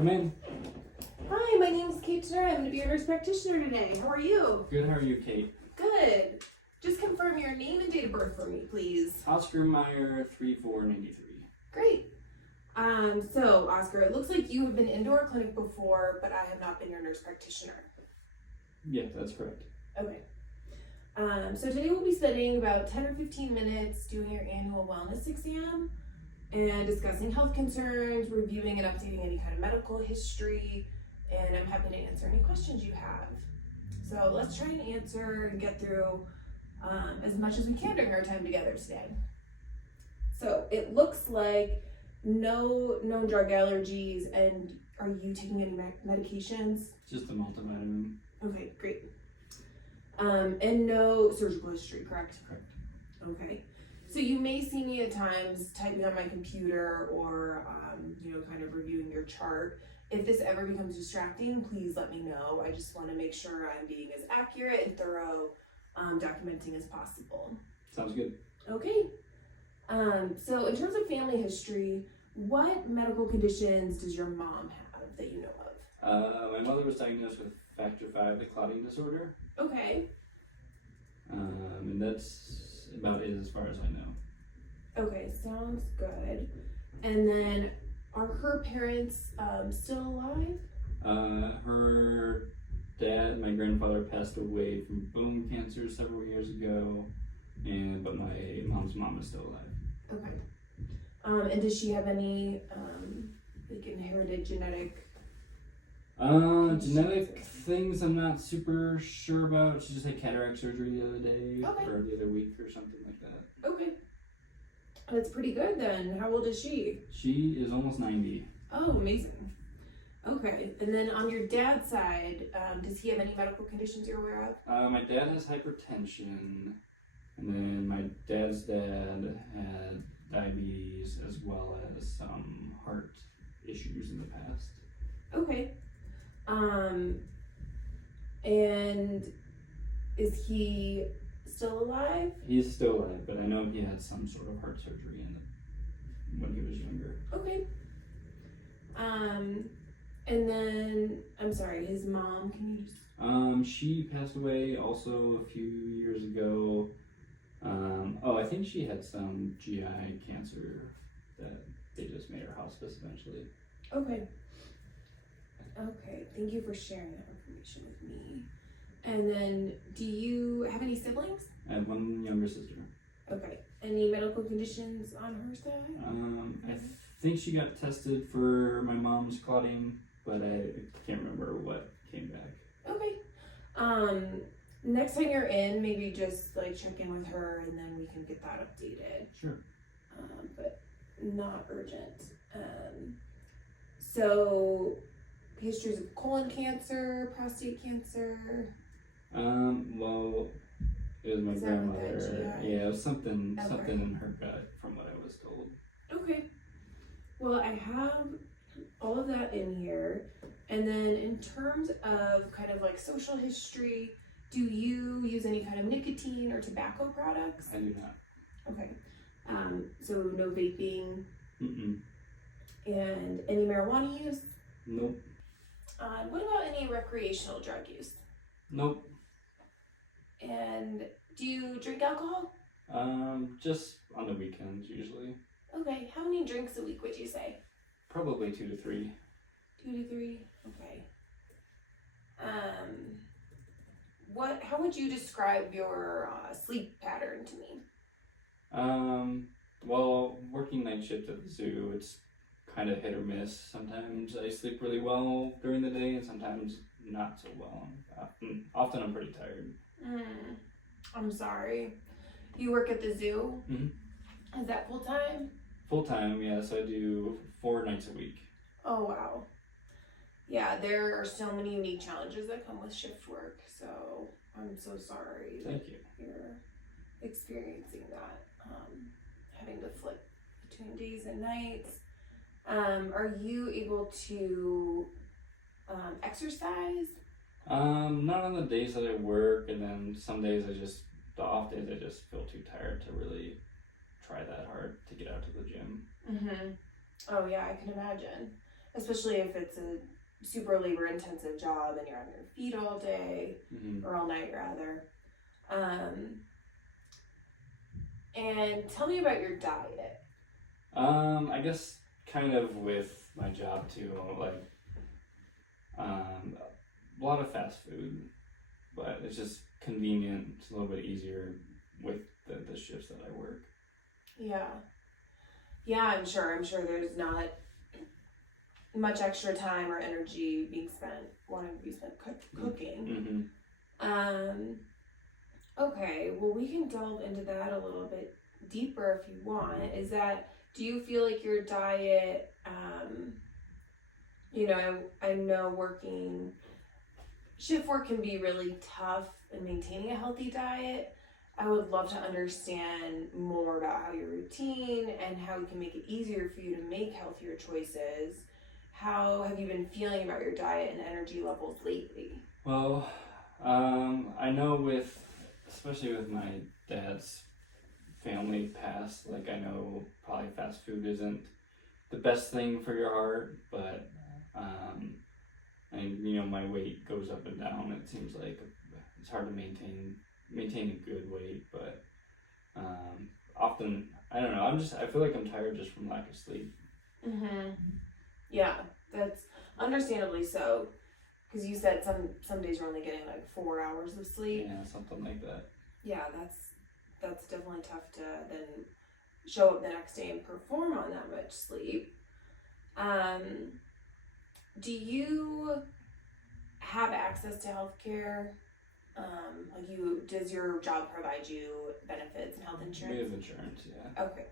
Come in. Hi, my name is Kate Turner. I'm going to be your nurse practitioner today. How are you? Good, how are you, Kate? Good. Just confirm your name and date of birth for me, please. Oscar Meyer, 3493. Great. So, Oscar, it looks like you have been into our clinic before, but I have not been your nurse practitioner. Yeah, that's correct. Okay. So today we'll be spending about 10 or 15 minutes doing your annual wellness exam and discussing health concerns, reviewing and updating any kind of medical history, and I'm happy to answer any questions you have. So let's try and answer and get through as much as we can during our time together today. So it looks like no known drug allergies, and are you taking any medications? Just a multivitamin. Okay, great. And no surgical history, correct? Correct. Okay. So you may see me at times typing on my computer or, kind of reviewing your chart. If this ever becomes distracting, please let me know. I just want to make sure I'm being as accurate and thorough documenting as possible. Sounds good. Okay. So in terms of family history, what medical conditions does your mom have that you know of? My mother was diagnosed with factor V, the clotting disorder. Okay. And that's about it as far as I know. Okay, sounds good. And then, are her parents still alive? Her dad, my grandfather, passed away from bone cancer several years ago, but my mom's mom is still alive. Okay. And does she have any inherited genetic? Genetic things I'm not super sure about. She just had cataract surgery the other day, or the other week, or something like that. Okay. That's pretty good then. How old is she? She is almost 90. Oh, amazing. Okay. And then on your dad's side, does he have any medical conditions you're aware of? My dad has hypertension, and then my dad's dad had diabetes as well as some heart issues in the past. Okay. And is he still alive? He's still alive, but I know he had some sort of heart surgery when he was younger. Okay. And then, I'm sorry, his mom, can you just... She passed away also a few years ago. I think she had some GI cancer that they just made her hospice eventually. Okay. Okay, thank you for sharing that information with me. And then, do you have any siblings? I have one younger sister. Okay. Any medical conditions on her side? I think she got tested for my mom's clotting, but I can't remember what came back. Okay. Next time you're in, maybe just check in with her and then we can get that updated. Sure. But not urgent. So, histories of colon cancer, prostate cancer. Well, it was my grandmother. GI? Yeah, it was something in her gut, from what I was told. Okay. Well, I have all of that in here. And then in terms of kind of social history, do you use any kind of nicotine or tobacco products? I do not. Okay. So no vaping. Mm-mm. And any marijuana use? Nope. What about any recreational drug use? Nope. And do you drink alcohol? Just on the weekends usually. Okay. How many drinks a week would you say? Probably 2 to 3. 2 to 3. Okay. How would you describe your sleep pattern to me? Well, working night shift at the zoo, it's kind of hit or miss. Sometimes I sleep really well during the day, and sometimes not so well. Often I'm pretty tired. I'm sorry. You work at the zoo? Mm-hmm. Is that full time? Full time, yes. I do 4 nights a week. Oh, wow. Yeah, there are so many unique challenges that come with shift work, so I'm so sorry. Thank you. You're experiencing that, having to flip between days and nights. Are you able to exercise? Not on the days that I work, and then some days the off days I just feel too tired to really try that hard to get out to the gym. Mm-hmm. Oh yeah, I can imagine. especially if it's a super labor intensive job and you're on your feet all day, or all night rather. And tell me about your diet. I guess kind of with my job too, like a lot of fast food, but it's just convenient. It's a little bit easier with the shifts that I work. Yeah, I'm sure there's not much extra time or energy wanting to be spent cooking. Okay, well, we can delve into that a little bit deeper if you want. Do you feel like your diet, I know shift work can be really tough in maintaining a healthy diet. I would love to understand more about how your routine and how we can make it easier for you to make healthier choices. How have you been feeling about your diet and energy levels lately? Well, I know especially with my dad's family past, like I know probably fast food isn't the best thing for your heart, but and my weight goes up and down. It seems like it's hard to maintain a good weight, but often I don't know. I feel like I'm tired just from lack of sleep. Yeah, that's understandably so. Because you said some days you're only getting like 4 hours of sleep. Yeah, something like that. Yeah, that's definitely tough to then show up the next day and perform on that much sleep. Do you have access to healthcare? Does your job provide you benefits and health insurance? We have insurance, yeah. Okay.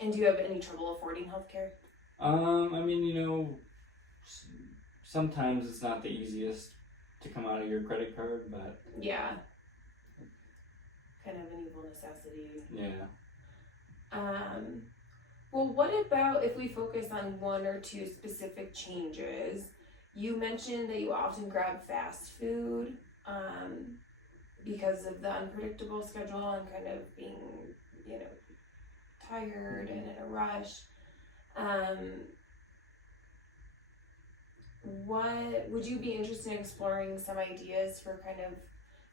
And do you have any trouble affording healthcare? Sometimes it's not the easiest to come out of your credit card, but yeah, kind of an evil necessity. Yeah. Well, what about if we focus on one or two specific changes? You mentioned that you often grab fast food because of the unpredictable schedule and kind of being, tired and in a rush. What would you be interested in exploring some ideas for kind of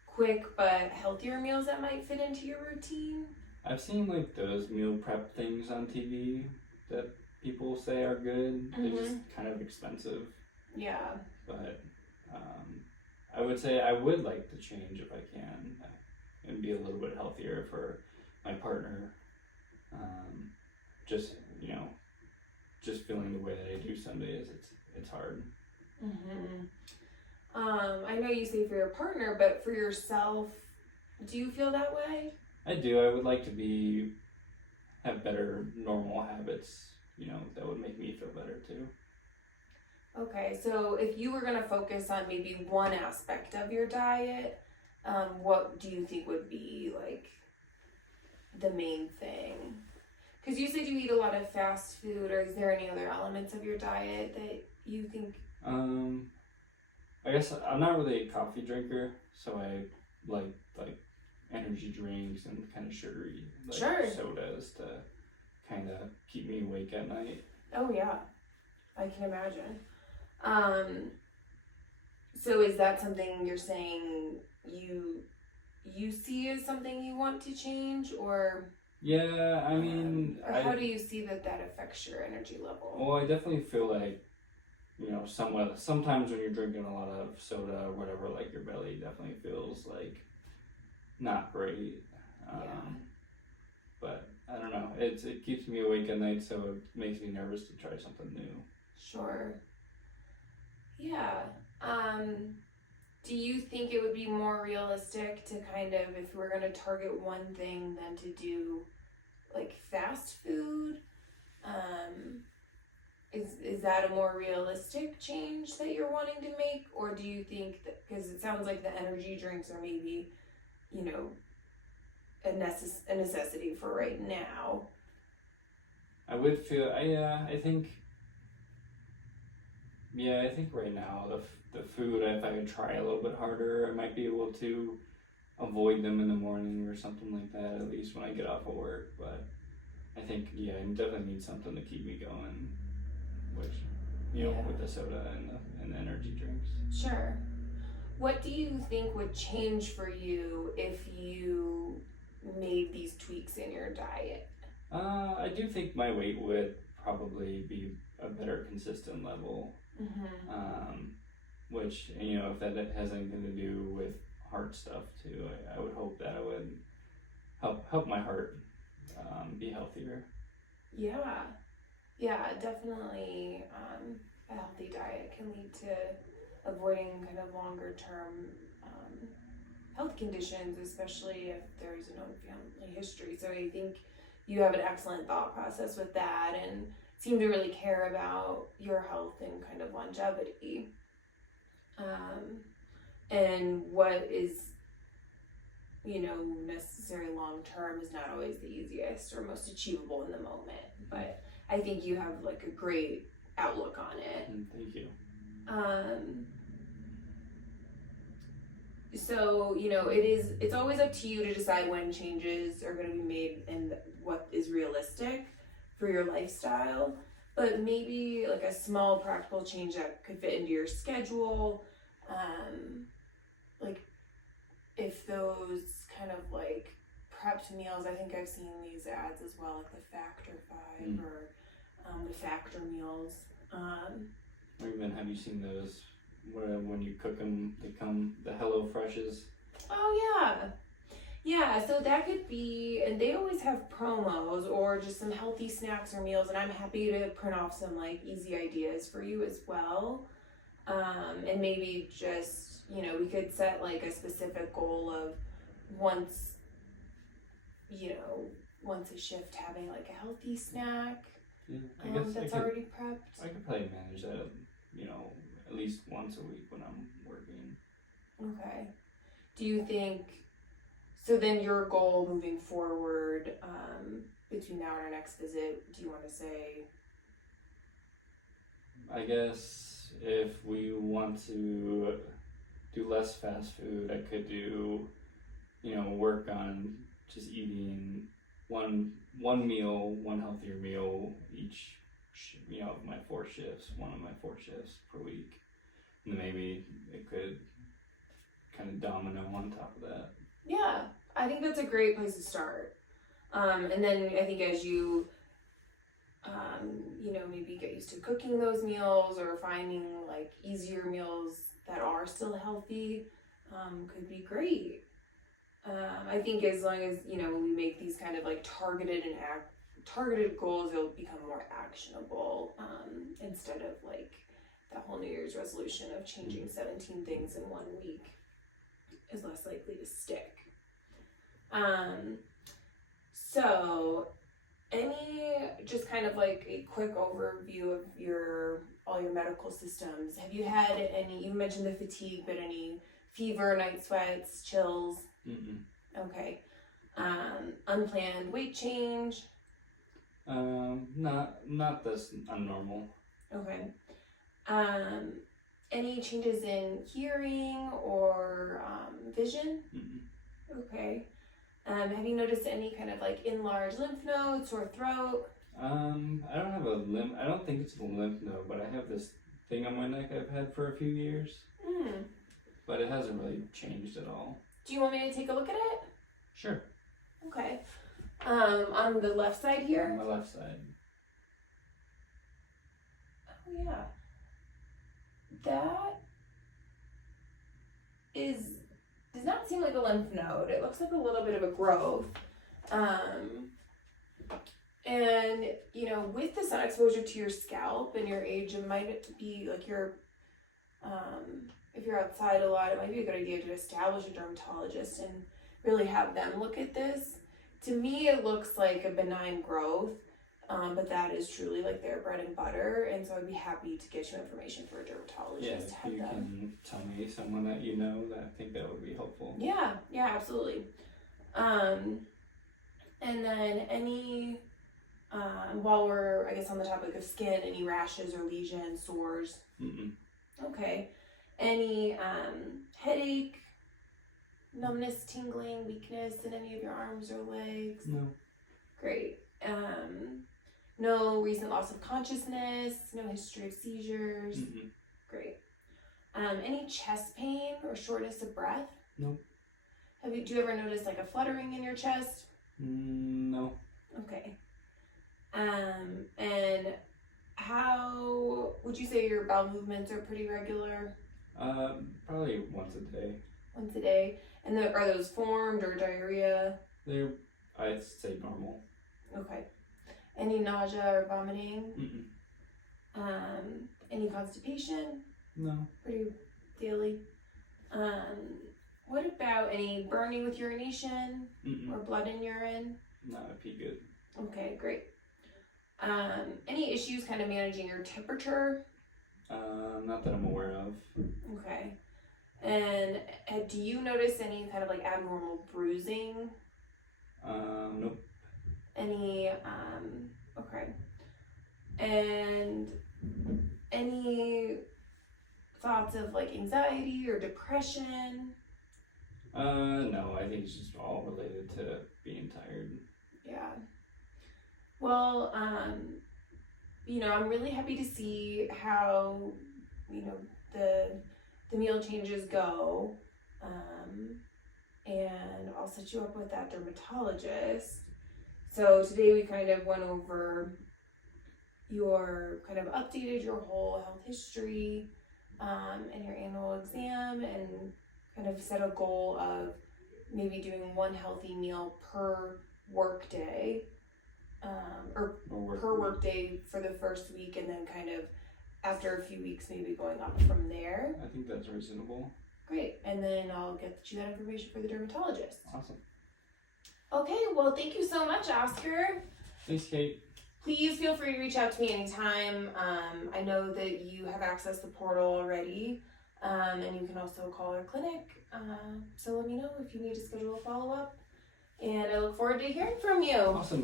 quick but healthier meals that might fit into your routine? I've seen like those meal prep things on TV that people say are good. They're just kind of expensive. Yeah. But I would say I would like to change if I can and be a little bit healthier for my partner. Just feeling the way that I do some days, it's hard. I know you say for your partner, but for yourself, do you feel that way? I do. I would like to have better normal habits, that would make me feel better too. Okay, so if you were going to focus on maybe one aspect of your diet, what do you think would be like the main thing? Because you said you eat a lot of fast food, or is there any other elements of your diet that you think? I guess I'm not really a coffee drinker, so I like energy drinks and kind of sugary sodas to kind of keep me awake at night. Oh yeah, I can imagine. So is that something you're saying you see as something you want to change, or? Yeah, I mean... or how do you see that affects your energy level? Well, I definitely feel like, sometimes when you're drinking a lot of soda or whatever, like your belly definitely feels like not great. But I don't know, it keeps me awake at night, so it makes me nervous to try something new. Sure. Yeah. Do you think it would be more realistic to kind of, if we were going to target one thing, then to do like fast food? Is that a more realistic change that you're wanting to make? Or do you think that, because it sounds like the energy drinks are maybe, a necessity for right now? I would feel, I think right now the food, if I would try a little bit harder, I might be able to avoid them in the morning or something like that, at least when I get off of work. But I think, I definitely need something to keep me going which, with the soda and the energy drinks. Sure. What do you think would change for you if you made these tweaks in your diet? I do think my weight would probably be a better consistent level. Which, if that has anything to do with heart stuff too, I would hope that it would help my heart be healthier. Yeah, definitely. A healthy diet can lead to avoiding kind of longer term health conditions, especially if there's a known family history. So I think you have an excellent thought process with that and seem to really care about your health and kind of longevity. And what is, necessary long term is not always the easiest or most achievable in the moment. But I think you have like a great outlook on it. Thank you. So, it's always up to you to decide when changes are going to be made and what is realistic for your lifestyle. But maybe like a small practical change that could fit into your schedule. Like if those kind of like prepped meals, I think I've seen these ads as well, like the Factor 5 or the Factor meals. Or even have you seen those where when you cook them, they come the Hello Freshes? Oh yeah, so that could be, and they always have promos or just some healthy snacks or meals, and I'm happy to print off some like easy ideas for you as well. And maybe just, we could set like a specific goal of once a shift having like a healthy snack. Yeah, I guess that's already prepped. I could probably manage that, at least once a week when I'm working. Okay. Do you think, so then your goal moving forward, between now and our next visit, do you want to say? I guess if we want to do less fast food, I could do, work on just eating one meal, one healthier meal each, of my 4 shifts, one of my 4 shifts per week. And then maybe it could kind of domino on top of that. Yeah, I think that's a great place to start. And then I think as you, maybe get used to cooking those meals or finding like easier meals that are still healthy, could be great. I think as long as, we make these kind of like targeted goals, it'll become more actionable, instead of like that whole New Year's resolution of changing 17 things in 1 week is less likely to stick. So just kind of like a quick overview of all your medical systems. Have you had you mentioned the fatigue, but any fever, night sweats, chills? Mm-mm. Okay. Unplanned weight change? Not this abnormal. Okay. Any changes in hearing or vision? Mm-mm. Okay. Have you noticed any kind of like enlarged lymph nodes or throat? I don't have I don't think it's a lymph node, but I have this thing on my neck I've had for a few years. But it hasn't really changed at all. Do you want me to take a look at it? Sure. Okay. On the left side here? On my left side. Oh yeah. That does not seem like a lymph node. It looks like a little bit of a growth. And, with the sun exposure to your scalp and your age, it might be like if you're outside a lot, it might be a good idea to establish a dermatologist and really have them look at this. To me, it looks like a benign growth, but that is truly like their bread and butter. And so I'd be happy to get you information for a dermatologist. Yeah, if you can tell me someone that that I think that would be helpful. Yeah, absolutely. And then any, while we're, I guess, on the topic of skin, any rashes or lesions, sores? Mm-mm. Okay. Any headache, numbness, tingling, weakness in any of your arms or legs? No. Great. No recent loss of consciousness, no history of seizures. Mm-mm. Great. Any chest pain or shortness of breath? Nope. Do you ever notice like a fluttering in your chest? No. Okay. And how would you say your bowel movements are pretty regular? Probably once a day. Once a day. And are those formed or diarrhea? They're, I'd say, normal. Okay. Any nausea or vomiting? Mm-mm. Any constipation? No. Pretty daily. What about any burning with urination? Mm-mm. Or blood in urine? No, I pee good. Okay, great. Any issues kind of managing your temperature? Not that I'm aware of. Okay. And do you notice any kind of like abnormal bruising? Nope. Any, okay. And any thoughts of like anxiety or depression? No, I think it's just all related to being tired. Yeah. Well, I'm really happy to see how, the meal changes go. And I'll set you up with that dermatologist. So today we kind of went over updated your whole health history, and your annual exam, and kind of set a goal of maybe doing one healthy meal per work day. Per work day for the first week, and then kind of after a few weeks maybe going up from there. I think that's reasonable. Great. And then I'll get you that information for the dermatologist. Awesome. Okay, well, thank you so much, Oscar. Thanks, Kate. Please feel free to reach out to me anytime. I know that you have accessed the portal already, and you can also call our clinic. So let me know if you need to schedule a follow-up. And I look forward to hearing from you. Awesome.